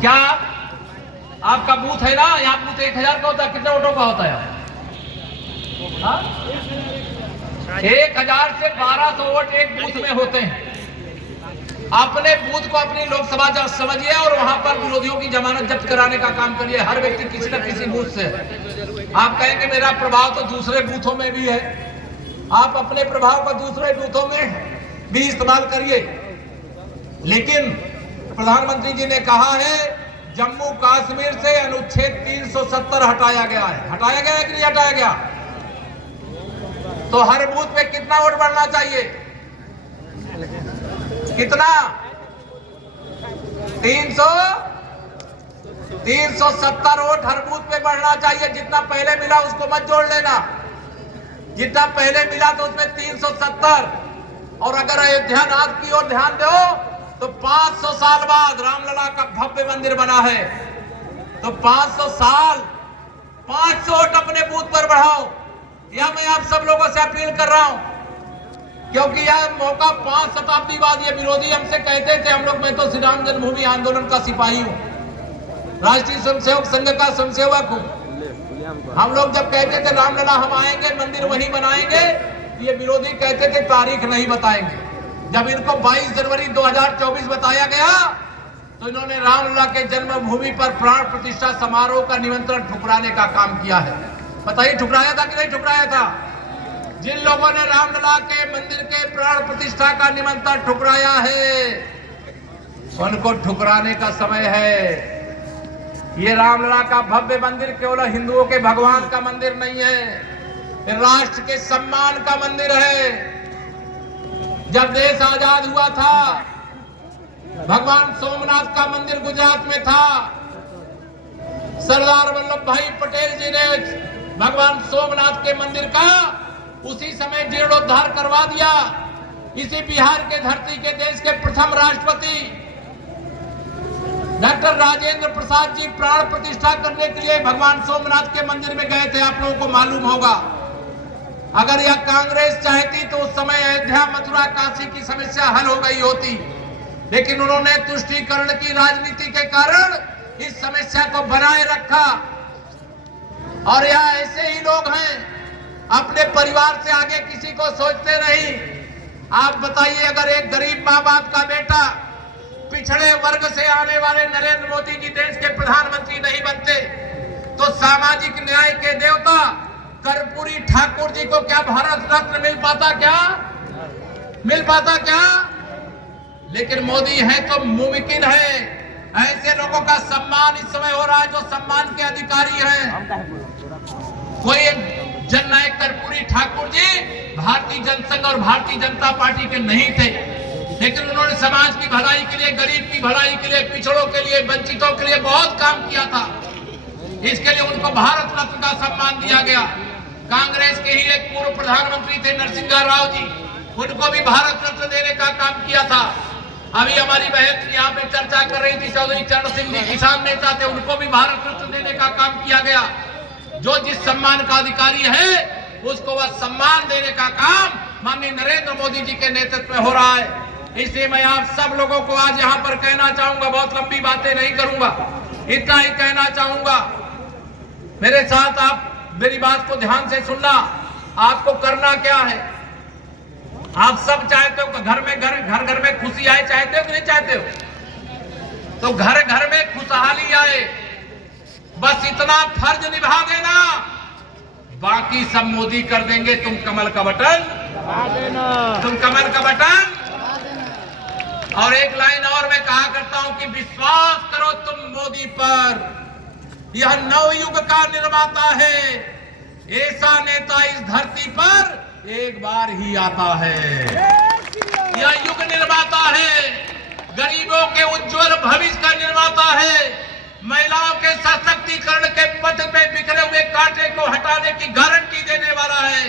क्या आपका बूथ है ना, यहाँ बूथ 1000 का होता है, कितने वोटों का होता है? 1000 से 1200 वोट एक बूथ में होते हैं। अपने बूथ को अपनी लोकसभा समझिए और वहां पर विरोधियों की जमानत जब्त कराने का काम करिए। हर व्यक्ति किसी न किसी बूथ से है। आप कहेंगे मेरा प्रभाव तो दूसरे बूथों में भी है, आप अपने प्रभाव को दूसरे बूथों में भी इस्तेमाल करिए। लेकिन प्रधानमंत्री जी ने कहा है जम्मू कश्मीर से अनुच्छेद 370 हटाया गया है। हटाया गया है कि नहीं हटाया गया? तो हर बूथ पे कितना वोट बढ़ना चाहिए? कितना? 370 वोट हर बूथ पे बढ़ना चाहिए। जितना पहले मिला उसको मत जोड़ लेना, जितना पहले मिला तो उसमें 370। और अगर अयोध्या नाथ की ओर ध्यान दो तो 500 साल बाद रामलला का भव्य मंदिर बना है। तो 500 साल 500 वोट अपने बूथ पर बढ़ाओ। यह मैं आप सब लोगों से अपील कर रहा हूं, क्योंकि यह मौका 5 शताब्दी बाद ये विरोधी हमसे कहते थे, हम लोग, मैं तो श्री राम जन्मभूमि आंदोलन का सिपाही हूं, राष्ट्रीय स्वयंसेवक संघ का स्वयंसेवक हूं। हम लोग जब कहते थे रामलला हम आएंगे मंदिर वहीं बनाएंगे, ये विरोधी कहते थे तारीख नहीं बताएंगे। जब इनको 22 जनवरी 2024 बताया गया तो इन्होंने रामलला के जन्मभूमि पर प्राण प्रतिष्ठा समारोह का निमंत्रण ठुकराने का काम किया है। बताइए ठुकराया था कि नहीं ठुकराया था? जिन लोगों ने रामलला के मंदिर के प्राण प्रतिष्ठा का निमंत्रण ठुकराया है उनको ठुकराने का समय है। ये रामलला का भव्य मंदिर केवल हिंदुओं के भगवान का मंदिर नहीं है, ये राष्ट्र के सम्मान का मंदिर है। जब देश आजाद हुआ था भगवान सोमनाथ का मंदिर गुजरात में था। सरदार वल्लभ भाई पटेल जी ने भगवान सोमनाथ के मंदिर का उसी समय जीर्णोद्धार करवा दिया। इसी बिहार के धरती के देश के प्रथम राष्ट्रपति डॉक्टर राजेंद्र प्रसाद जी प्राण प्रतिष्ठा करने के लिए भगवान सोमनाथ के मंदिर में गए थे, आप लोगों को मालूम होगा। अगर यह कांग्रेस चाहती तो उस समय अयोध्या मथुरा काशी की समस्या हल हो गई होती, लेकिन उन्होंने तुष्टीकरण की राजनीति के कारण इस समस्या को बनाए रखा। और यह ऐसे ही लोग हैं, अपने परिवार से आगे किसी को सोचते नहीं। आप बताइए, अगर एक गरीब माँ बाप का बेटा पिछड़े वर्ग से आने वाले नरेंद्र मोदी जी देश के प्रधानमंत्री नहीं बनते तो सामाजिक न्याय के देवता कर्पूरी ठाकुर जी को क्या भारत रत्न मिल पाता क्या? लेकिन मोदी है तो मुमकिन है। ऐसे लोगों का सम्मान इस समय हो रहा है जो सम्मान के अधिकारी हैं। कोई जननायक कर्पूरी ठाकुर जी भारतीय जनसंघ और भारतीय जनता पार्टी के नहीं थे, लेकिन उन्होंने समाज की भलाई के लिए, गरीब की भलाई के लिए, पिछड़ों के लिए, वंचितों के लिए बहुत काम किया था। इसके लिए उनको भारत रत्न का सम्मान दिया गया। कांग्रेस के ही एक पूर्व प्रधानमंत्री थे नरसिंह राव जी, उनको भी भारत रत्न देने का काम किया था। अभी हमारी बहन यहाँ पे चर्चा कर रही थी, चौधरी चरण सिंह जी किसान नेता थे, उनको भी भारत रत्न देने का काम किया गया। जो जिस सम्मान का अधिकारी है उसको वह सम्मान देने का काम माननीय नरेंद्र मोदी जी के नेतृत्व में हो रहा है। इसलिए मैं आप सब लोगों को आज यहाँ पर कहना चाहूंगा, बहुत लंबी बातें नहीं करूंगा, इतना ही कहना चाहूंगा। मेरे साथ आप मेरी बात को ध्यान से सुनना। आपको करना क्या है? आप सब चाहते हो घर में खुशी आए, चाहते हो कि नहीं चाहते हो? तो घर घर में खुशहाली आए, बस इतना फर्ज निभा देना, बाकी सब मोदी कर देंगे। तुम कमल का बटन दबा देना, तुम कमल का बटन। और एक लाइन और मैं कहा करता हूं कि विश्वास करो तुम मोदी पर, यह नवयुग का निर्माता है। ऐसा नेता इस धरती पर एक बार ही आता है। यह युग निर्माता है, गरीबों के उज्जवल भविष्य का निर्माता है, महिलाओं के सशक्तिकरण के पथ पे बिखरे हुए कांटे को हटाने की गारंटी देने वाला है,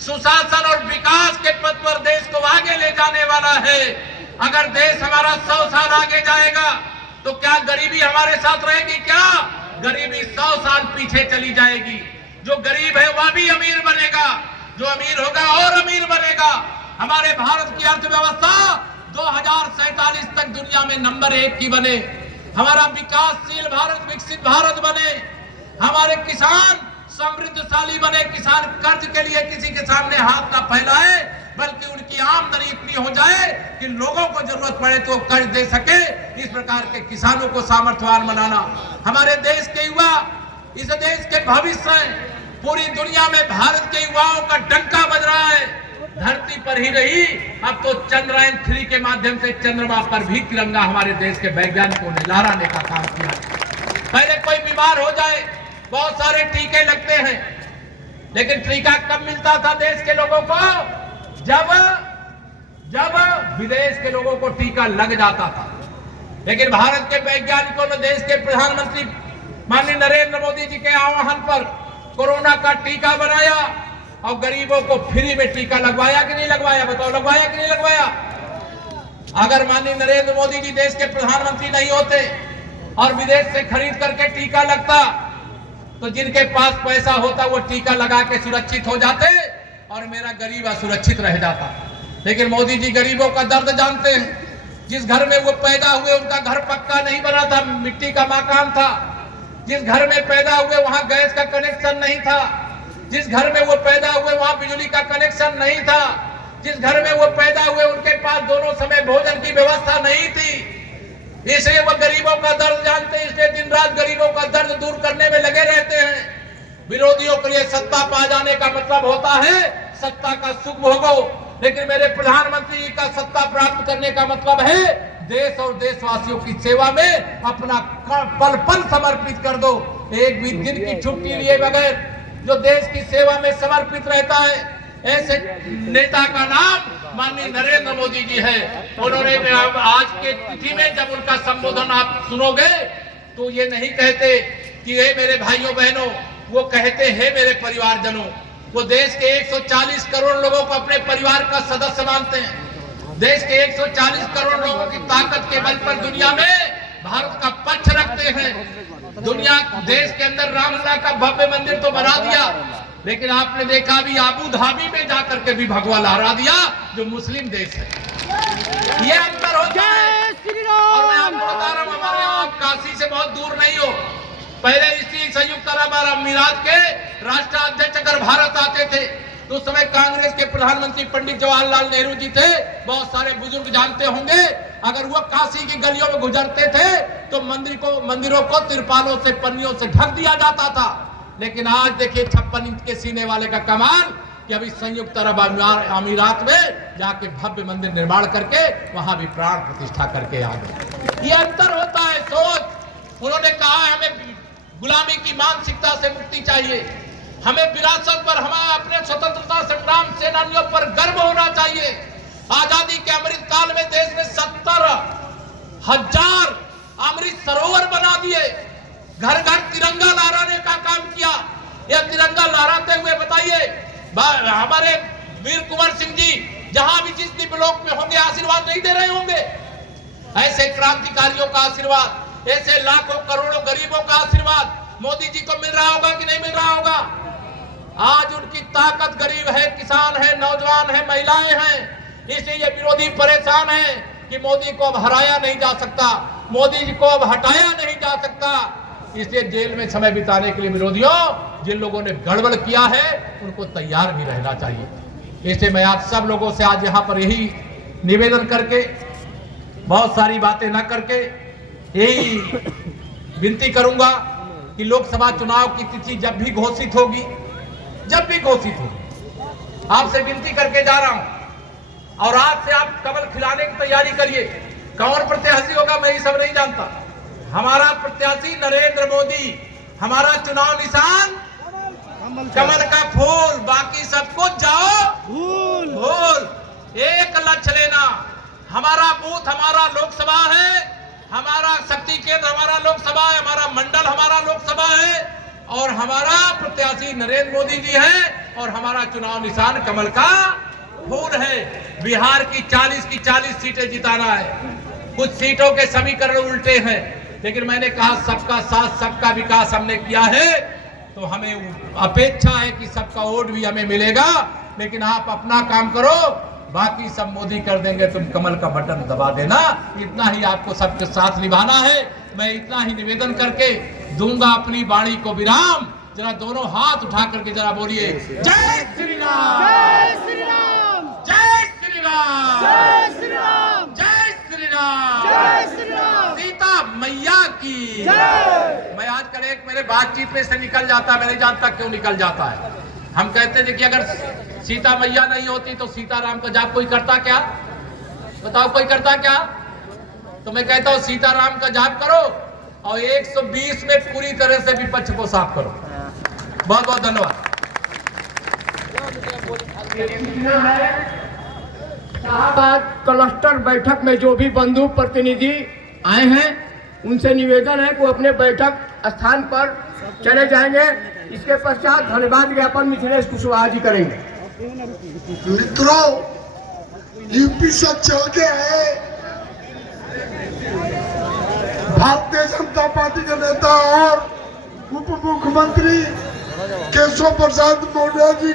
सुशासन और विकास के पथ पर देश को आगे ले जाने वाला है। अगर देश हमारा 100 साल आगे जाएगा तो क्या गरीबी हमारे साथ रहेगी? क्या गरीबी 100 साल पीछे चली जाएगी। जो गरीब है वह भी अमीर बनेगा, जो अमीर होगा और अमीर बनेगा। हमारे भारत की अर्थव्यवस्था 2047 तक दुनिया में नंबर 1 की बने। हमारा विकासशील भारत, विकसित भारत बने, हमारे किसान समृद्धशाली बने, किसान कर्ज के लिए किसी के सामने हाथ ना फैलाए, बल्कि उनकी आमदनी इतनी हो जाए कि लोगों को जरूरत पड़े तो कर्ज दे सके। इस प्रकार के किसानों को सामर्थ्यवान बनाना। हमारे देश के युवा इस देश के भविष्य हैं। पूरी दुनिया में भारत के युवाओं का डंका बज रहा है। धरती पर ही रही, अब तो चंद्रयान 3 के माध्यम से चंद्रमा पर भी तिरंगा हमारे देश के वैज्ञानिकों ने लहराने का काम किया। पहले कोई बीमार हो जाए, बहुत सारे टीके लगते हैं, लेकिन टीका कब मिलता था देश के लोगों को? जब विदेश के लोगों को टीका लग जाता था। लेकिन भारत के वैज्ञानिकों ने देश के प्रधानमंत्री माननीय नरेंद्र मोदी जी के आह्वान पर कोरोना का टीका बनाया और गरीबों को फ्री में टीका लगवाया कि नहीं लगवाया? बताओ, लगवाया कि नहीं लगवाया? अगर माननीय नरेंद्र मोदी जी देश के प्रधानमंत्री नहीं होते और विदेश से खरीद करके टीका लगता, तो जिनके पास पैसा होता वो टीका लगा के सुरक्षित हो जाते और मेरा गरीब असुरक्षित रह जाता। लेकिन मोदी जी गरीबों का दर्द जानते हैं। जिस घर में वो पैदा हुए उनका घर पक्का नहीं बना था, मिट्टी का मकान था। जिस घर में पैदा हुए वहां गैस का कनेक्शन नहीं था। जिस घर में वो पैदा हुए वहां बिजली का कनेक्शन नहीं था। जिस घर में वो पैदा हुए उनके पास दोनों समय भोजन की व्यवस्था नहीं थी। इसलिए वो गरीबों का दर्द जानते हैं, इसलिए दिन रात गरीबों का दर्द दूर करने में लगे रहते हैं। विरोधियों के लिए सत्ता पा जाने का मतलब होता है सत्ता का सुख भोगो, लेकिन मेरे प्रधानमंत्री का सत्ता प्राप्त करने का मतलब है देश और देशवासियों की सेवा में अपना पल पल समर्पित कर दो। एक भी दिन की छुट्टी लिए बगैर जो देश की सेवा में समर्पित रहता है, ऐसे नेता का नाम माननीय नरेंद्र मोदी जी है। उन्होंने आज के तिथि में जब उनका संबोधन आप सुनोगे तो ये नहीं कहते कि हे मेरे भाइयों बहनों, वो कहते हैं मेरे परिवारजनों। वो देश के 140 करोड़ लोगों को अपने परिवार का सदस्य मानते हैं। देश के 140 करोड़ लोगों की ताकत के बल पर दुनिया में भारत का पक्ष रखते हैं। दुनिया देश के अंदर रामलला का भव्य मंदिर तो बना दिया, लेकिन आपने देखा भी आबू धाबी में जाकर के भी भगवा लहरा दिया, जो मुस्लिम देश है। ये अंतर होता है। और मैं आपको बता रहा हूँ, हमारे आप काशी से बहुत दूर नहीं हो। पहले इसी संयुक्त अरब अमीरात के राष्ट्राध्यक्ष अगर भारत आते थे तो उस समय कांग्रेस के प्रधानमंत्री पंडित जवाहरलाल नेहरू जी थे। बहुत सारे बुजुर्ग जानते होंगे। अगर वो काशी की गलियों में गुजरते थे तो मंदिरों को तिरपालों से, पन्नियों से ढक दिया जाता था। लेकिन आज देखिए 56 इंच के सीने वाले का कमाल कि अभी संयुक्त अरब अमीरात में जाके भव्य मंदिर निर्माण करके वहां भी प्राण प्रतिष्ठा करके आ गए। ये अंतर होता है सोच। उन्होंने कहा हमें गुलामी की मानसिकता से मुक्ति चाहिए, हमें विरासत पर, हमें अपने स्वतंत्रता संग्राम सेनानियों पर गर्व होना चाहिए। आजादी के अमृत काल में देश ने 70,000 अमृत सरोवर बना दिए, घर घर तिरंगा लहराने का काम किया। यह तिरंगा लहराते हुए बताइए हमारे वीर कुंवर सिंह जी जहां भी जिस दिव्यलोक में होंगे आशीर्वाद नहीं दे रहे होंगे? ऐसे क्रांतिकारियों का आशीर्वाद, ऐसे लाखों करोड़ों गरीबों का आशीर्वाद मोदी जी को मिल रहा होगा कि नहीं मिल रहा होगा? आज उनकी ताकत गरीब है, किसान है, नौजवान है, महिलाएं हैं। इसलिए ये विरोधी परेशान है कि मोदी को अब हराया नहीं जा सकता, मोदी जी को अब हटाया नहीं जा सकता। इसलिए जेल में समय बिताने के लिए विरोधियों, जिन लोगों ने गड़बड़ किया है उनको तैयार भी रहना चाहिए। इसलिए मैं आप सब लोगों से आज यहाँ पर यही निवेदन करके, बहुत सारी बातें न करके, यही विनती करूंगा कि लोकसभा चुनाव की तिथि जब भी घोषित होगी, आपसे विनती करके जा रहा हूं। और आज से आप कमल खिलाने की तैयारी करिए। कौन प्रत्याशी होगा मैं ये सब नहीं जानता। हमारा प्रत्याशी नरेंद्र मोदी, हमारा चुनाव निशान कमल का फूल, बाकी सब कुछ जाओ भूल। एक लक्ष्य लेना, हमारा बूथ हमारा लोकसभा है, हमारा शक्ति केंद्र हमारा लोकसभा है, हमारा मंडल हमारा लोकसभा है, और हमारा प्रत्याशी नरेंद्र मोदी जी है, और हमारा चुनाव निशान कमल का फूल है। बिहार की 40 सीटें जिताना है। कुछ सीटों के समीकरण उल्टे हैं, लेकिन मैंने कहा सबका साथ सबका विकास हमने किया है, तो हमें अपेक्षा है कि सबका वोट भी हमें मिलेगा। लेकिन आप अपना काम करो, बाकी सब मोदी कर देंगे, तुम कमल का बटन दबा देना। इतना ही आपको सबके साथ निभाना है। मैं इतना ही निवेदन करके दूंगा अपनी वाणी को विराम। जरा दोनों हाथ उठा करके जरा बोलिए जय श्री राम, जय श्री राम, जय श्री राम, जय श्री राम, जय श्री राम, जय श्री राम, सीता मैया की जय। मैं आजकल एक मेरे बातचीत में से निकल जाता है, मैं नहीं जानता क्यों निकल जाता है। हम कहते थे कि अगर सीता मैया नहीं होती तो सीताराम का जाप कोई करता क्या? बताओ कोई करता क्या? तो मैं कहता हूं सीताराम का जाप करो और 120 में पूरी तरह से विपक्ष को साफ करो। बहुत बहुत धन्यवाद। शाहबाद क्लस्टर बैठक में जो भी बंधु प्रतिनिधि आए हैं उनसे निवेदन है कि वो अपने बैठक स्थान पर चले जाएंगे। इसके पश्चात धन्यवाद ज्ञापन मिथिलेश कुशवाहा जी करेंगे। मित्रों, यूपी से चल के आए भारतीय जनता पार्टी के नेता और उप मुख्यमंत्री केशव प्रसाद मौर्य जी